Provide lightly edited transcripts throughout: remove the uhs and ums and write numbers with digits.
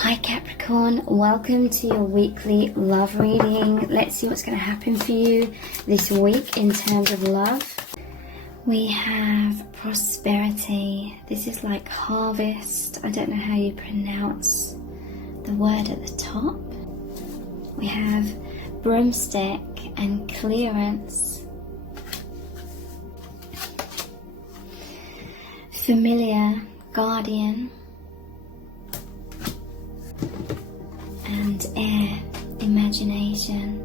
Hi Capricorn, welcome to your weekly love reading. Let's see what's going to happen for you this week in terms of love. We have prosperity. This is like harvest. I don't know how you pronounce the word at the top. We have broomstick and clearance. Familiar, guardian. And air, imagination.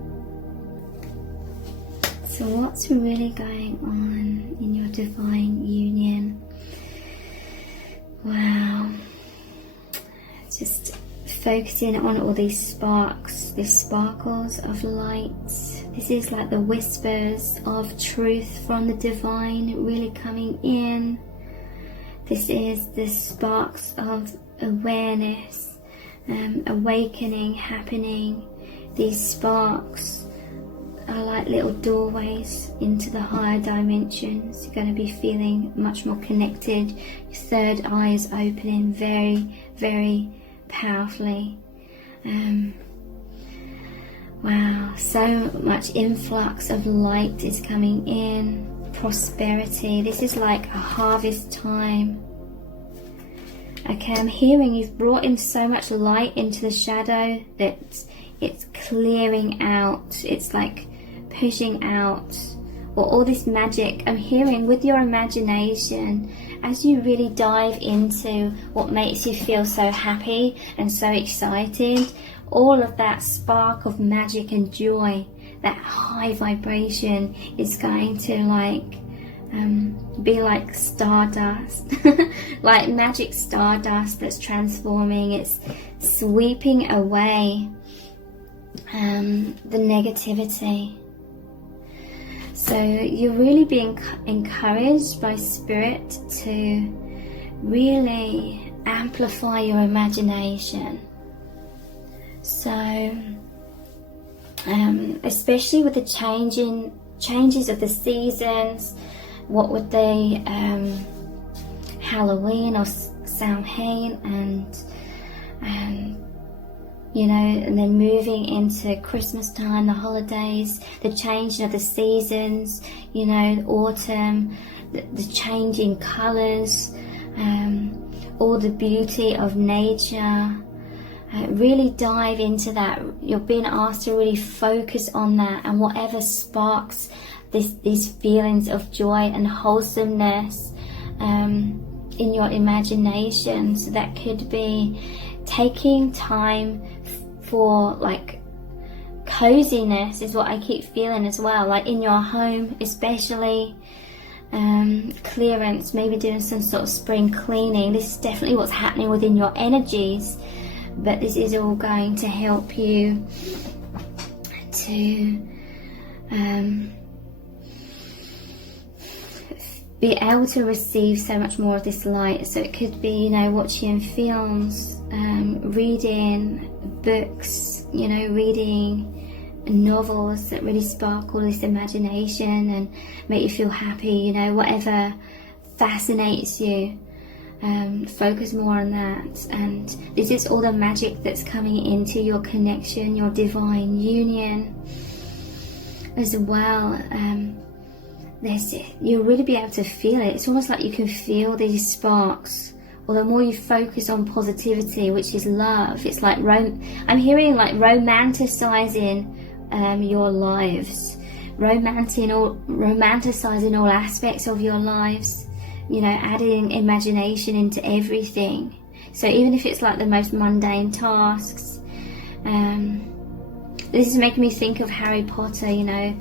So what's really going on in your divine union? Wow. Just focusing on all these sparks, these sparkles of light. This is like the whispers of truth from the divine really coming in. This is the sparks of awareness. Awakening happening. These sparks are like little doorways into the higher dimensions. You're going to be feeling much more connected. Your third eye is opening very, very powerfully. Wow, so much influx of light is coming in. Prosperity. This is like a harvest time. Okay, I'm hearing you've brought in so much light into the shadow that it's clearing out. It's like pushing out all this magic. I'm hearing with your imagination, as you really dive into what makes you feel so happy and so excited, all of that spark of magic and joy, that high vibration is going to be like stardust, like magic stardust that's transforming. It's sweeping away the negativity. So you're really being encouraged by Spirit to really amplify your imagination. So especially with the changes of the seasons, what would they, Halloween or Samhain, and you know, and then moving into Christmas time, the holidays, the changing of the seasons, you know, autumn, the changing colours, all the beauty of nature. Really dive into that. You're being asked to really focus on that, and whatever sparks these feelings of joy and wholesomeness in your imagination. So that could be taking time for like coziness is what I keep feeling as well, like in your home especially. Clearance, maybe doing some sort of spring cleaning. This is definitely what's happening within your energies, but this is all going to help you to be able to receive so much more of this light. So it could be, you know, watching films, reading books, you know, reading novels that really sparkle this imagination and make you feel happy, you know, whatever fascinates you. Focus more on that. And this is all the magic that's coming into your connection, your divine union as well. You'll really be able to feel it. It's almost like you can feel these sparks. Or the more you focus on positivity, which is love, it's like I'm hearing like romanticizing your lives, romanticizing all aspects of your lives. You know, adding imagination into everything. So even if it's like the most mundane tasks, this is making me think of Harry Potter, you know,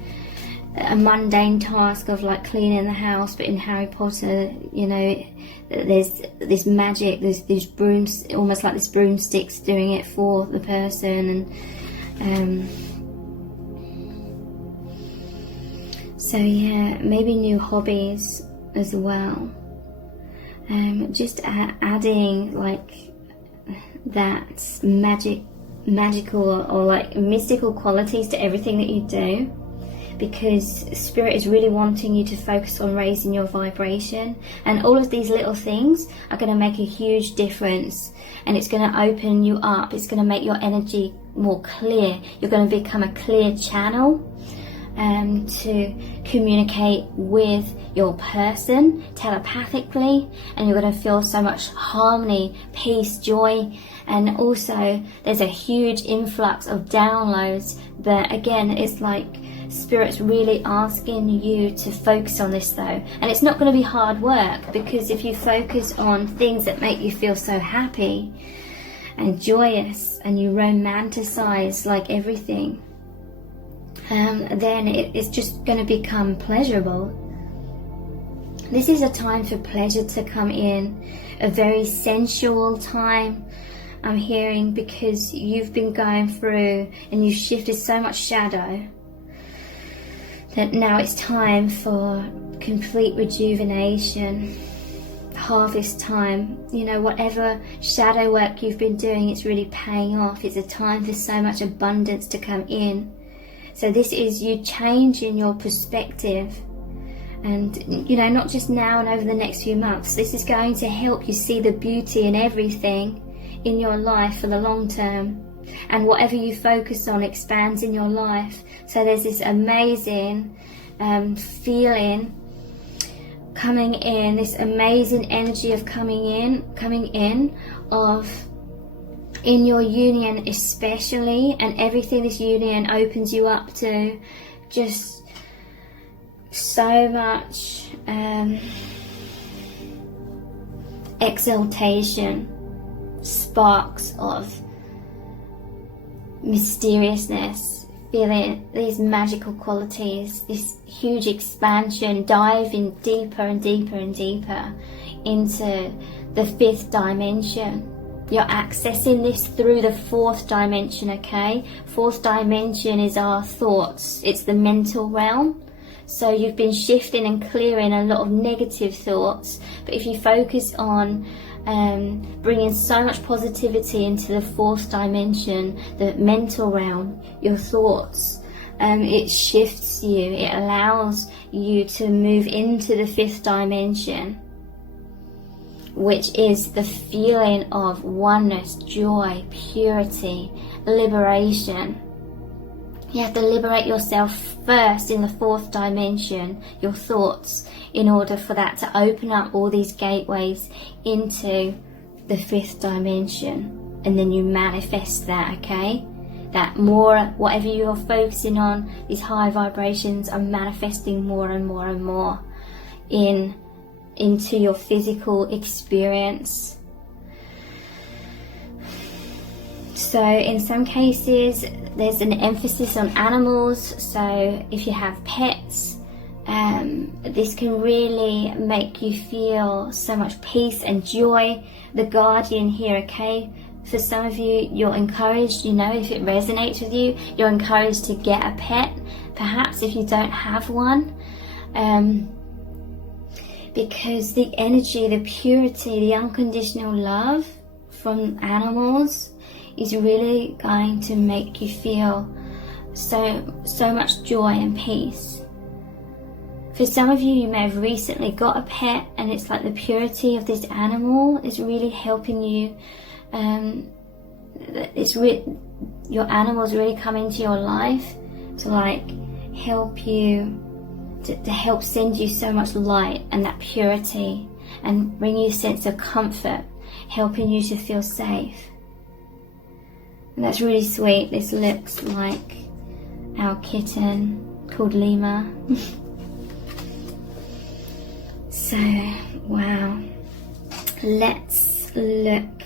a mundane task of like cleaning the house, but in Harry Potter, you know, there's this magic, there's these brooms, almost like this broomsticks doing it for the person. And so yeah, maybe new hobbies as well. Just adding like that magical or like mystical qualities to everything that you do. because Spirit is really wanting you to focus on raising your vibration, and all of these little things are going to make a huge difference, and it's going to open you up. It's going to make your energy more clear. You're going to become a clear channel to communicate with your person telepathically, and you're going to feel so much harmony, peace, joy. And also there's a huge influx of downloads, but again, it's like Spirit's really asking you to focus on this though. And it's not going to be hard work, because if you focus on things that make you feel so happy and joyous, and you romanticize like everything, then it's just going to become pleasurable. This is a time for pleasure to come in, a very sensual time, I'm hearing, because you've been going through and you've shifted so much shadow that now it's time for complete rejuvenation, harvest time. You know, whatever shadow work you've been doing, it's really paying off. It's a time for so much abundance to come in. So this is you changing your perspective, and you know, not just now and over the next few months. This is going to help you see the beauty in everything in your life for the long term, and whatever you focus on expands in your life. So there's this amazing feeling coming in, this amazing energy of coming in of in your union especially, and everything this union opens you up to, just so much exaltation, sparks of mysteriousness, feeling these magical qualities, this huge expansion, diving deeper and deeper and deeper into the 5th dimension. You're accessing this through the 4th dimension, okay? 4th dimension is our thoughts. It's the mental realm. So you've been shifting and clearing a lot of negative thoughts. But if you focus on bringing so much positivity into the 4th dimension, the mental realm, your thoughts, it shifts you. It allows you to move into the 5th dimension, which is the feeling of oneness, joy, purity, liberation. You have to liberate yourself first in the 4th dimension, your thoughts, in order for that to open up all these gateways into the 5th dimension. And then you manifest that, okay? That more, whatever you're focusing on, these high vibrations are manifesting more and more and more into your physical experience. So in some cases there's an emphasis on animals, so if you have pets, this can really make you feel so much peace and joy. The guardian here, okay? For some of you, you're encouraged, you know, if it resonates with you, you're encouraged to get a pet, perhaps if you don't have one. Because the energy, the purity, the unconditional love from animals is really going to make you feel so much joy and peace. For some of you, you may have recently got a pet, and it's like the purity of this animal is really helping you. Your animals really come into your life to like help you, to help send you so much light and that purity, and bring you a sense of comfort, helping you to feel safe. And that's really sweet. This looks like our kitten called Lima. So, wow. Let's look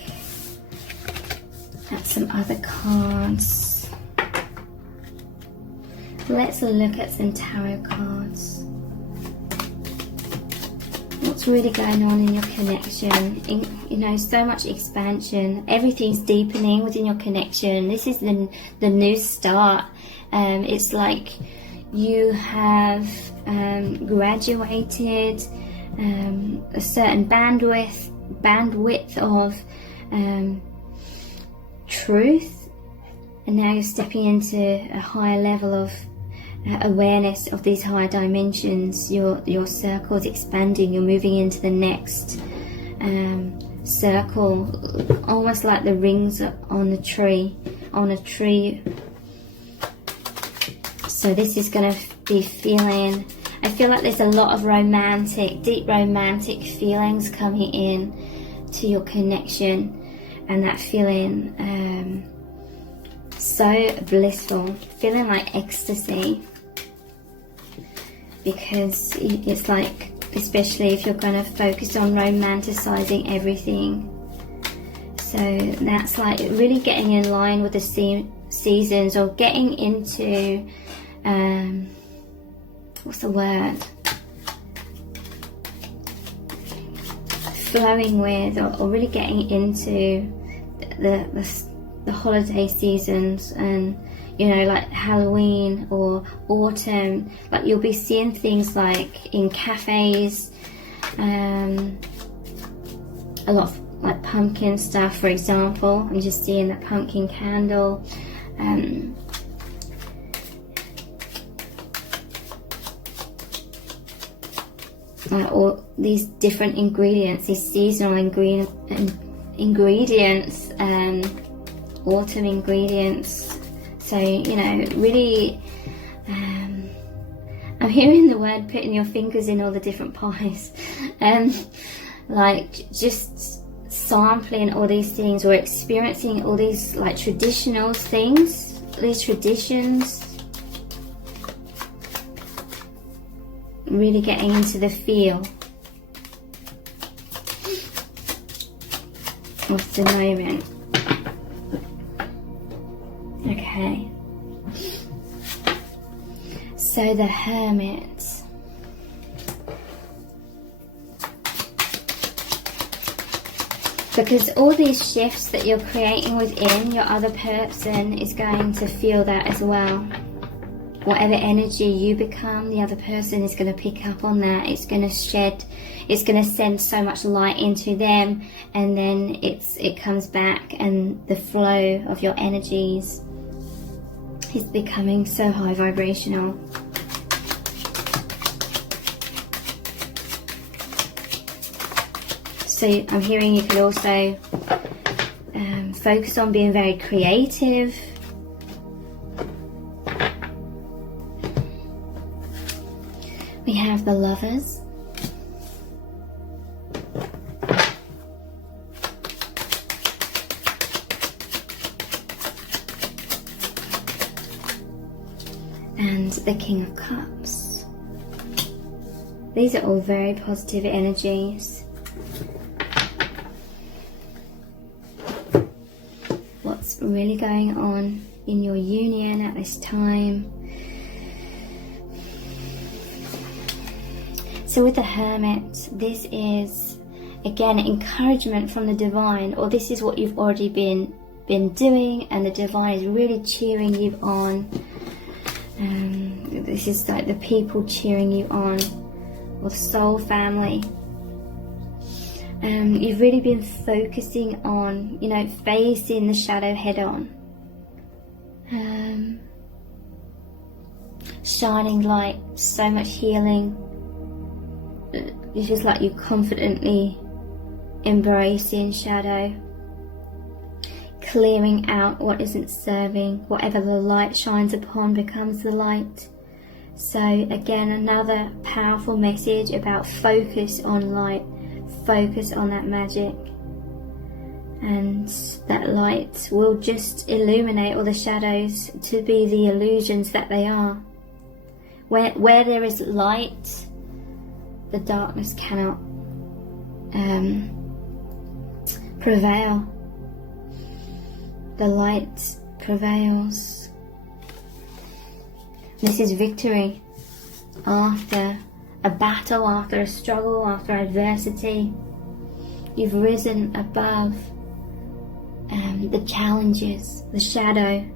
at some other cards. Let's look at some tarot cards. What's really going on in your connection? You know, so much expansion. Everything's deepening within your connection. This is the new start. It's like you have graduated a certain bandwidth of truth, and now you're stepping into a higher level of awareness of these higher dimensions. Your circle is expanding. You're moving into the next circle, almost like the rings on a tree. So this is going to be feeling, I feel like there's a lot of deep romantic feelings coming in to your connection, and that feeling so blissful, feeling like ecstasy, because it's like, especially if you're going to focus on romanticizing everything. So that's like really getting in line with the seasons, or getting into what's the word, flowing with, or really getting into the holiday seasons, and you know, like Halloween or autumn. Like you'll be seeing things like in cafes, a lot of like pumpkin stuff, for example. I'm just seeing the pumpkin candle. All these different ingredients, these seasonal ingredients, autumn ingredients. So, you know, really, I'm hearing the word putting your fingers in all the different pies. Like just sampling all these things, or experiencing all these like traditional things, these traditions. Really getting into the feel of the moment. Okay, so the Hermit. Because all these shifts that you're creating within, your other person is going to feel that as well. Whatever energy you become, the other person is going to pick up on that. It's going to send so much light into them, and then it comes back, and the flow of your energies is becoming so high vibrational. So I'm hearing you could also focus on being very creative. We have the Lovers. And the King of Cups. These are all very positive energies. What's really going on in your union at this time? So with the Hermit, this is again encouragement from the divine, or this is what you've already been doing, and the divine is really cheering you on. This is like the people cheering you on, or the soul family. You've really been focusing on, you know, facing the shadow head on. Shining light, so much healing. It's just like you confidently embracing shadow, clearing out what isn't serving. Whatever the light shines upon becomes the light. So again, another powerful message about focus on light, focus on that magic, and that light will just illuminate all the shadows to be the illusions that they are. Where there is light, the darkness cannot prevail. The light prevails. This is victory after a battle, after a struggle, after adversity. You've risen above the challenges, the shadow.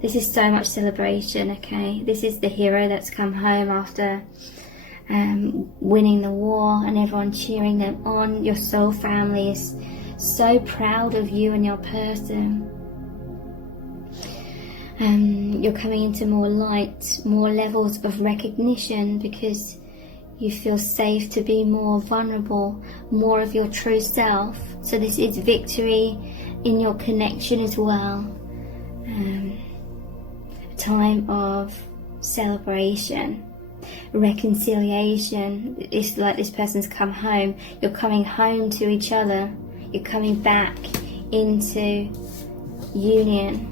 This is so much celebration, okay? This is the hero that's come home after winning the war, and everyone cheering them on. Your soul family is so proud of you and your person. You're coming into more light, more levels of recognition, because you feel safe to be more vulnerable, more of your true self. So this is victory in your connection as well. A time of celebration, reconciliation. It's like this person's come home. You're coming home to each other. You're coming back into union,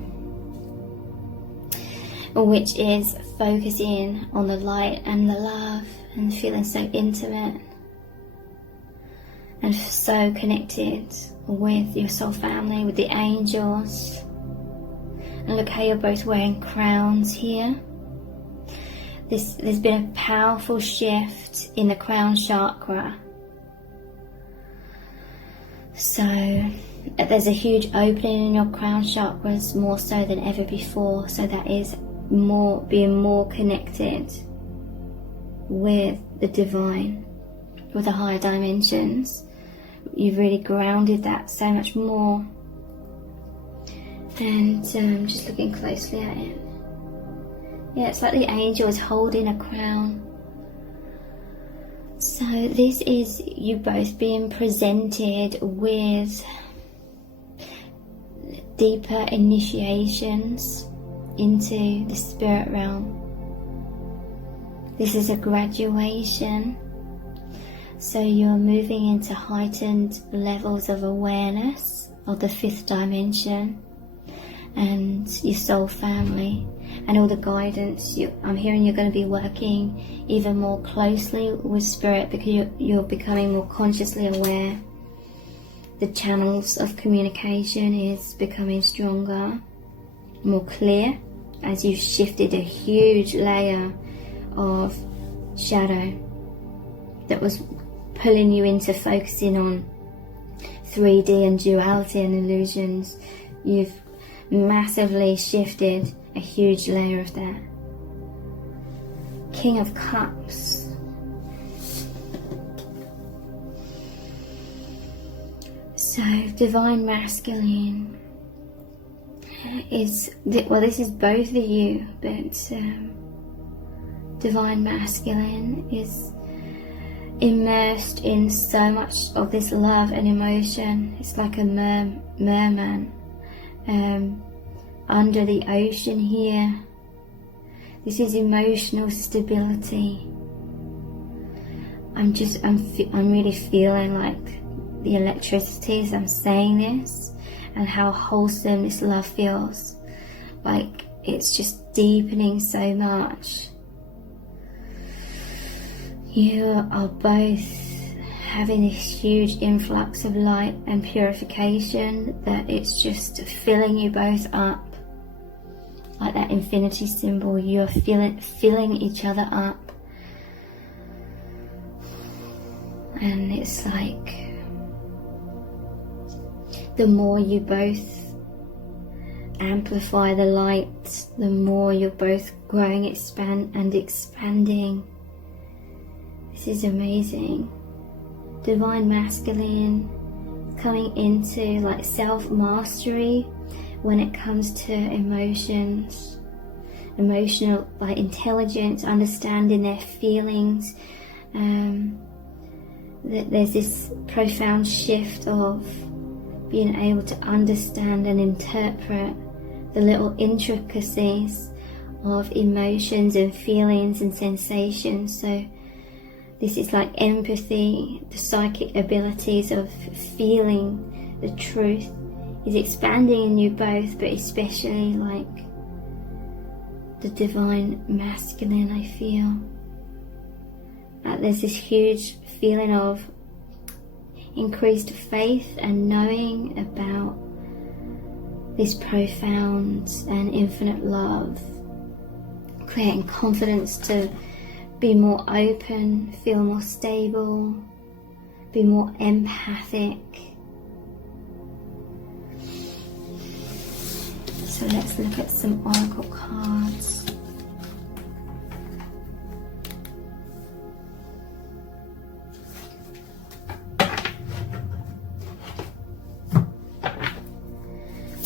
which is focusing on the light and the love and feeling so intimate and so connected with your soul family, with the angels. And look how you're both wearing crowns here. There's been a powerful shift in the crown chakra. So there's a huge opening in your crown chakras, more so than ever before. So that is being more connected with the divine, with the higher dimensions. You've really grounded that so much more. And just looking closely at it. Yeah, it's like the angel is holding a crown. So this is you both being presented with deeper initiations into the spirit realm. This is a graduation. So you're moving into heightened levels of awareness of the 5th dimension and your soul family and all the guidance. I'm hearing you're going to be working even more closely with spirit, because you're becoming more consciously aware. The channels of communication is becoming stronger, more clear, as you've shifted a huge layer of shadow that was pulling you into focusing on 3D and duality and illusions. You've massively shifted a huge layer of that. King of Cups. So divine masculine is, well, this is both of you, but divine masculine is immersed in so much of this love and emotion. It's like a merman under the ocean here. This is emotional stability. I'm really feeling like the electricity as I'm saying this, and how wholesome this love feels. Like it's just deepening so much. You are both having this huge influx of light and purification that it's just filling you both up. Like that infinity symbol, you're filling each other up. And it's like the more you both amplify the light, the more you're both growing, expanding. This is amazing. Divine masculine coming into like self-mastery when it comes to emotions, emotional like intelligence, understanding their feelings. There's this profound shift of being able to understand and interpret the little intricacies of emotions and feelings and sensations. So this is like empathy, the psychic abilities of feeling the truth is expanding in you both, but especially like the divine masculine, I feel. There's this huge feeling of increased faith and knowing about this profound and infinite love, creating confidence to be more open, feel more stable, be more empathic. So let's look at some oracle cards.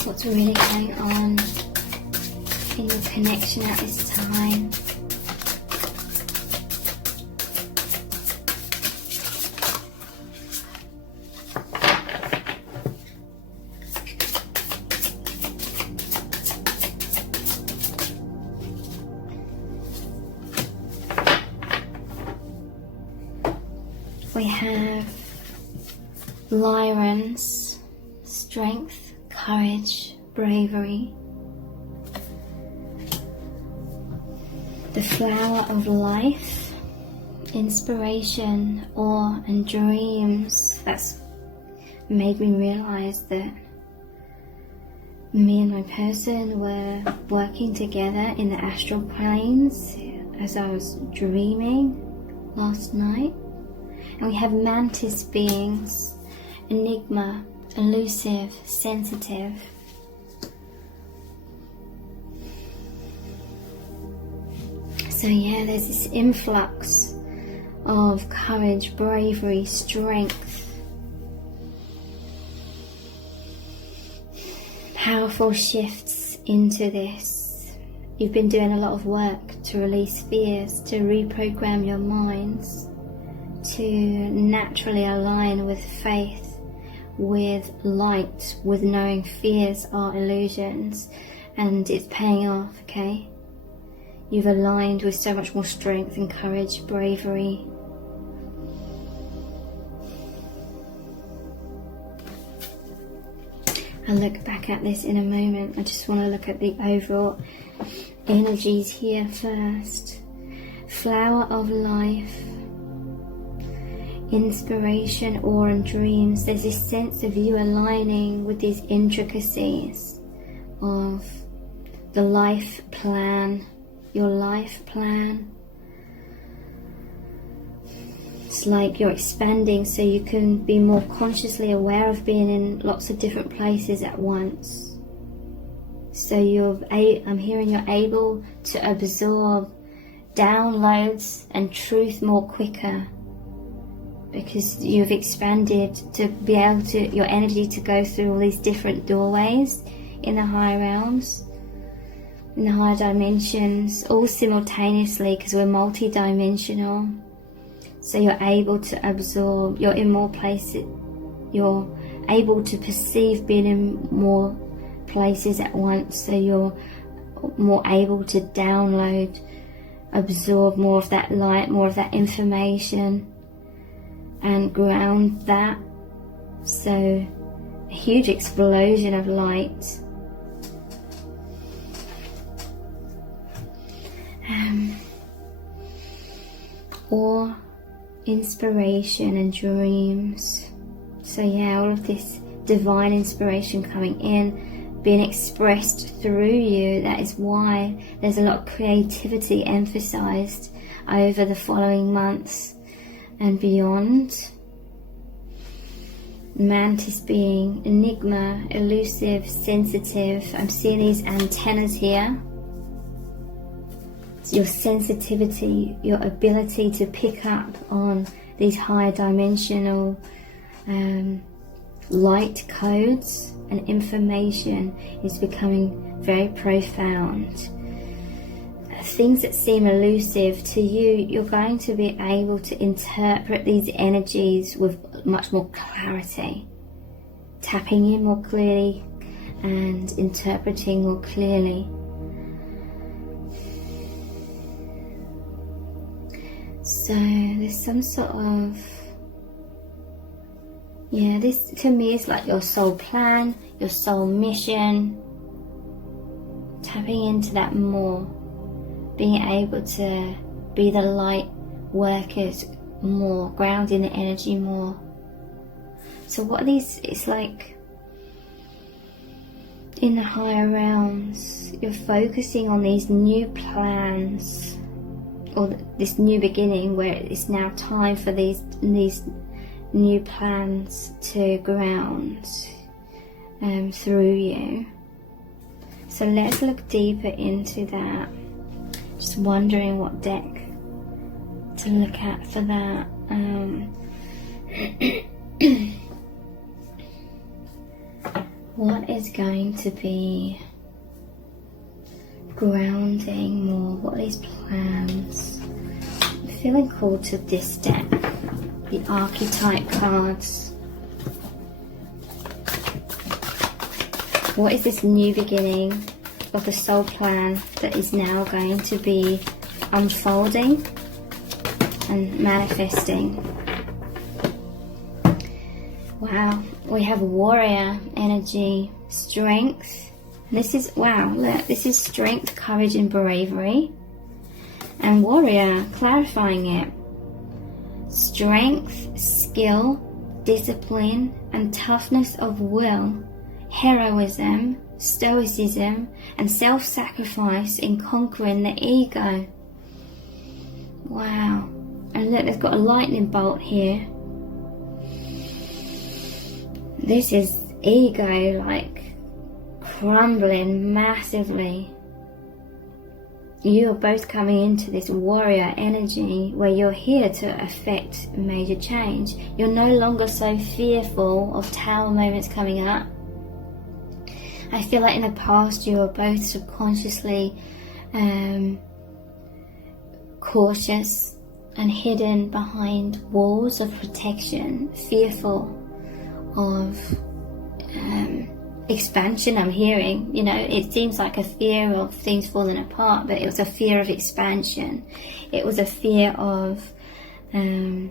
What's really going on in your connection at this time. We have Lions, strength, courage, bravery. The flower of life, inspiration, awe and dreams. That's made me realize that me and my person were working together in the astral planes as I was dreaming last night. And we have mantis beings, enigma, elusive, sensitive. So yeah, there's this influx of courage, bravery, strength, powerful shifts into this. You've been doing a lot of work to release fears, to reprogram your minds, to naturally align with faith, with light, with knowing fears are illusions, and it's paying off, okay? You've aligned with so much more strength and courage, bravery. I'll look back at this in a moment. I just want to look at the overall energies here first. Flower of life, inspiration, awe and dreams. There's this sense of you aligning with these intricacies of the life plan, your life plan. It's like you're expanding so you can be more consciously aware of being in lots of different places at once. So I'm hearing you're able to absorb downloads and truth more quicker, because you've expanded to be able to, your energy to go through all these different doorways in the higher realms, in the higher dimensions, all simultaneously, because we're multi-dimensional. So you're able to absorb, you're in more places, you're able to perceive being in more places at once, so you're more able to download, absorb more of that light, more of that information, and ground that. So a huge explosion of light. Or inspiration and dreams. So yeah, all of this divine inspiration coming in, being expressed through you. That is why there's a lot of creativity emphasized over the following months and beyond. Mantis being, enigma, elusive, sensitive. I'm seeing these antennas here. It's your sensitivity, your ability to pick up on these higher dimensional light codes and information is becoming very profound. Things that seem elusive to you, you're going to be able to interpret these energies with much more clarity, tapping in more clearly and interpreting more clearly. So there's some sort of, yeah, this to me is like your soul plan, your soul mission, tapping into that more, being able to be the light workers more, grounding the energy more. So what are these, it's like in the higher realms, you're focusing on these new plans, or this new beginning, where it's now time for these new plans to ground through you. So let's look deeper into that. Just wondering what deck to look at for that. What is going to be grounding more. What are these plans? I'm feeling called to this deck, the archetype cards. What is this new beginning of the soul plan that is now going to be unfolding and manifesting? Wow, we have warrior energy, strength. And this is, wow, look, this is strength, courage and bravery. And warrior, clarifying it. Strength, skill, discipline and toughness of will. Heroism, stoicism and self-sacrifice in conquering the ego. Wow. And look, they've got a lightning bolt here. This is ego like crumbling massively. You are both coming into this warrior energy where you're here to affect major change. You're no longer so fearful of tower moments coming up. I feel like in the past you were both subconsciously cautious and hidden behind walls of protection, fearful of expansion. I'm hearing, you know, it seems like a fear of things falling apart, but it was a fear of expansion. It was a fear of coming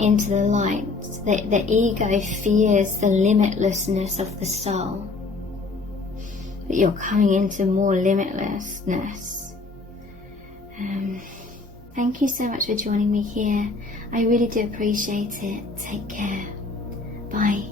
into the light. The ego fears the limitlessness of the soul, but you're coming into more limitlessness. Thank you so much for joining me here. I really do appreciate it. Take care. Bye.